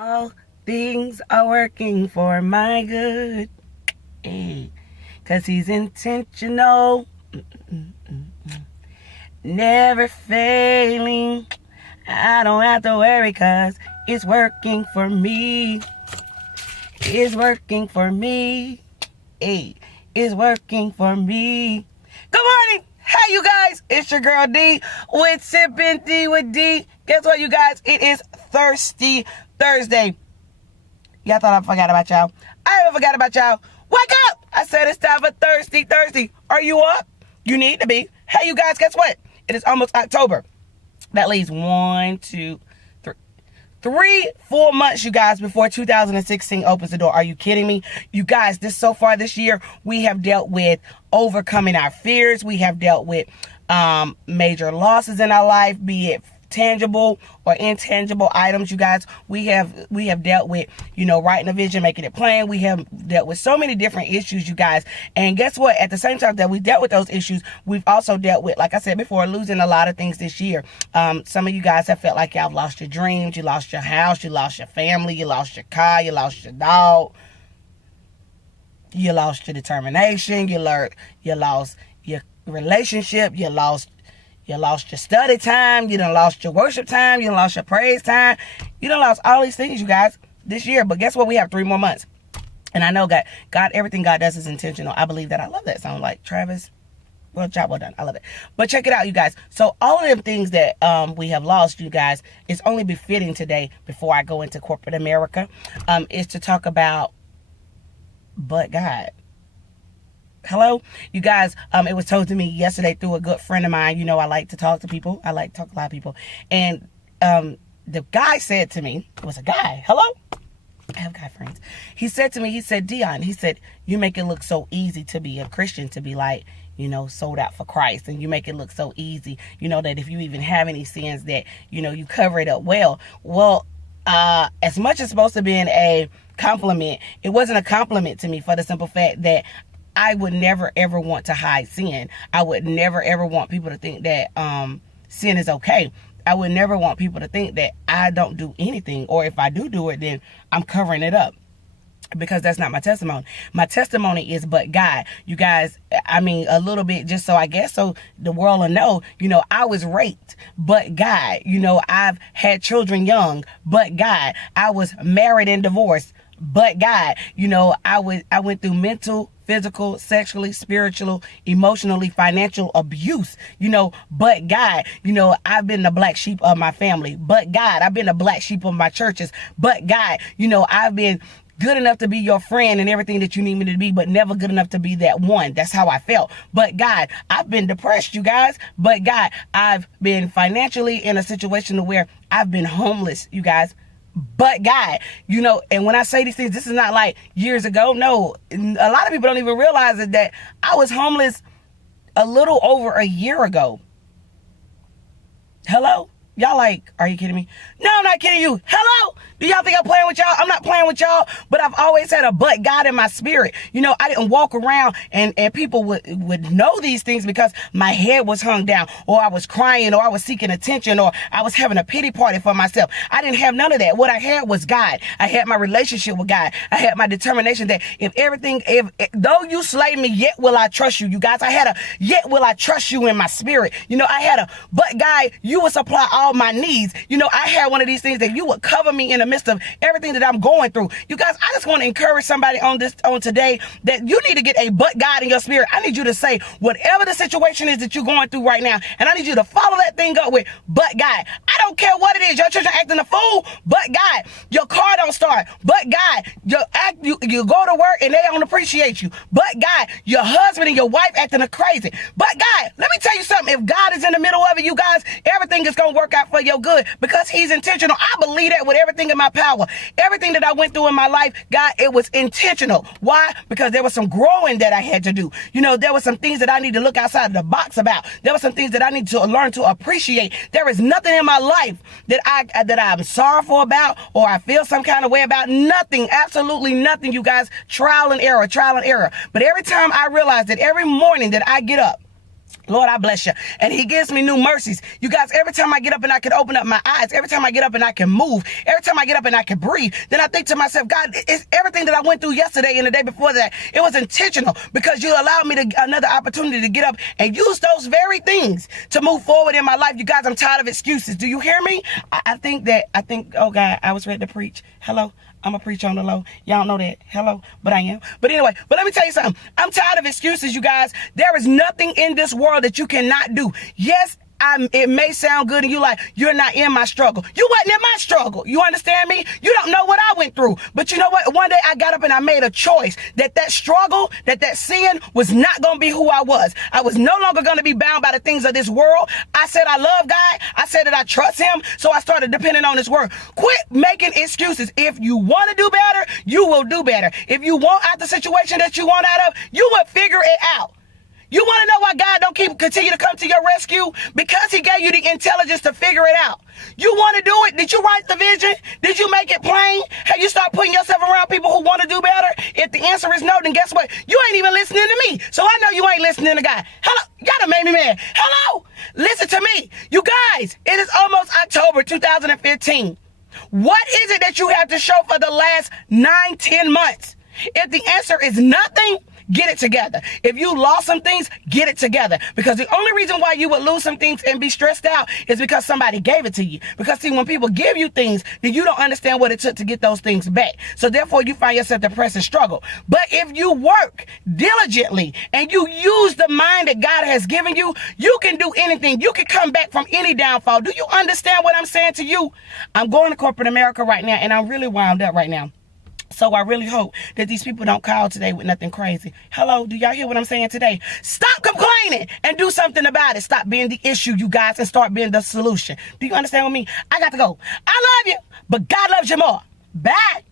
All things are working for my good. Hey, 'cause he's intentional, never failing. I don't have to worry 'cause it's working for me. It's working for me. Hey, it's working for me. Good morning. Hey, you guys. It's your girl D with Sippin Tea Wit D. Guess what, you guys? It is Thirs Tea Thursday. Y'all thought I forgot about y'all. I haven't forgot about y'all. Wake up! I said it's time for Thirs Tea Thursday. Are you up? You need to be. Hey, you guys, guess what? It is almost October. That leaves 3 full months, you guys, before 2016 opens the door. Are you kidding me? You guys, so far this year, we have dealt with overcoming our fears. We have dealt with major losses in our life, be it tangible or intangible items. You guys, we have dealt with, writing a vision, making it plain. We have dealt with so many different issues, you guys. And guess what? At the same time that we dealt with those issues, we've also dealt with, like I said before, losing a lot of things this year. Some of you guys have felt like y'all lost your dreams, you lost your house, you lost your family, you lost your car, you lost your dog, you lost your determination, you lost your relationship, you lost your study time, you done lost your worship time, you done lost your praise time, you done lost all these things, you guys, this year. But guess what? We have 3 more months. And I know God, everything God does is intentional. I believe that. I love that song. Like, Travis, well, job well done. I love it. But check it out, you guys. So all of them things that we have lost, you guys, it's only befitting today, before I go into corporate America, is to talk about but God. Hello, you guys. It was told to me yesterday through a good friend of mine. I like to talk to people. I like to talk to a lot of people. And the guy said to me, it was a guy. Hello? I have guy friends. He said to me, he said, Dion, he said, you make it look so easy to be a Christian, to be like, sold out for Christ. And you make it look so easy, that if you even have any sins that, you cover it up well. Well, as much as supposed to be a compliment, it wasn't a compliment to me, for the simple fact that I would never ever want to hide sin. I would never ever want people to think that sin is okay. I would never want people to think that I don't do anything, or if I do it, then I'm covering it up. Because that's not my testimony. My testimony is but God. You guys, I mean, a little bit, just so the world will know, I was raped, but God. I've had children young, but God. I was married and divorced, but God. I went through mental, physical, sexually, spiritual, emotionally, financial abuse, but God. I've been the black sheep of my family, but God. I've been the black sheep of my churches, but God. I've been good enough to be your friend and everything that you need me to be, but never good enough to be that one. That's how I felt. But God, I've been depressed, you guys. But God, I've been financially in a situation where I've been homeless, you guys. But God, and when I say these things, this is not like years ago. No, a lot of people don't even realize that I was homeless a little over a year ago. Hello? Y'all like, are you kidding me? No, I'm not kidding you. Hello? Do y'all think I'm playing with y'all? I'm not playing with y'all, but I've always had a but God in my spirit. I didn't walk around and people would know these things because my head was hung down, or I was crying, or I was seeking attention, or I was having a pity party for myself. I didn't have none of that. What I had was God. I had my relationship with God. I had my determination that if though you slay me, yet will I trust you. You guys, I had a yet will I trust you in my spirit. I had a but God, you will supply all my needs. I had one of these things that you would cover me in the midst of everything that I'm going through. You guys, I just want to encourage somebody on today that you need to get a but God in your spirit. I need you to say whatever the situation is that you're going through right now, and I need you to follow that thing up with but God. I don't care what it is. Your children acting a fool, but God. Your car don't start, but God. You go to work and they don't appreciate you, but God. Your husband and your wife acting crazy, but God. Let me tell you something. If God is in the middle of it, you guys, everything is going to work out for your good, because he's intentional. I believe that with everything in my power. Everything that I went through in my life, God, it was intentional. Why? Because there was some growing that I had to do. There were some things that I need to look outside of the box about. There were some things that I need to learn to appreciate. There is nothing in my life that I'm sorrowful about, or I feel some kind of way about. Nothing, absolutely nothing, you guys. Trial and error. But every time I realize that every morning that I get up, Lord, I bless you. And he gives me new mercies. You guys, every time I get up and I can open up my eyes, every time I get up and I can move, every time I get up and I can breathe, then I think to myself, God, it's everything that I went through yesterday and the day before that, it was intentional because you allowed me another opportunity to get up and use those very things to move forward in my life. You guys, I'm tired of excuses. Do you hear me? I think, oh God, I was ready to preach. Hello? I'm a preacher on the low. Y'all know that. Hello? But I am. But anyway, but let me tell you something. I'm tired of excuses, you guys. There is nothing in this world that you cannot do. Yes, it may sound good and you like, you're not in my struggle. You wasn't in my struggle. You understand me? You don't know what I went through. But you know what? One day I got up and I made a choice that struggle, that sin was not going to be who I was. I was no longer going to be bound by the things of this world. I said I love God. I said that I trust him. So I started depending on his word. Quit making excuses. If you want to do better, you will do better. If you want out the situation that you want out of, you will figure it out. You want to know why God don't continue to come to your rescue? Because he gave you the intelligence to figure it out. You want to do it? Did you write the vision? Did you make it plain? Have you started putting yourself around people who want to do better? If the answer is no, then guess what? You ain't even listening to me. So I know you ain't listening to God. Hello? Y'all done made me mad. Hello? Listen to me. You guys, it is almost October 2015. What is it that you have to show for the last 9-10 months? If the answer is nothing, get it together. If you lost some things, get it together. Because the only reason why you would lose some things and be stressed out is because somebody gave it to you. Because see, when people give you things, then you don't understand what it took to get those things back. So therefore, you find yourself depressed and struggle. But if you work diligently and you use the mind that God has given you, you can do anything. You can come back from any downfall. Do you understand what I'm saying to you? I'm going to corporate America right now, and I'm really wound up right now. So I really hope that these people don't call today with nothing crazy. Hello, do y'all hear what I'm saying today? Stop complaining and do something about it. Stop being the issue, you guys, and start being the solution. Do you understand what I mean? I got to go. I love you, but God loves you more. Bye.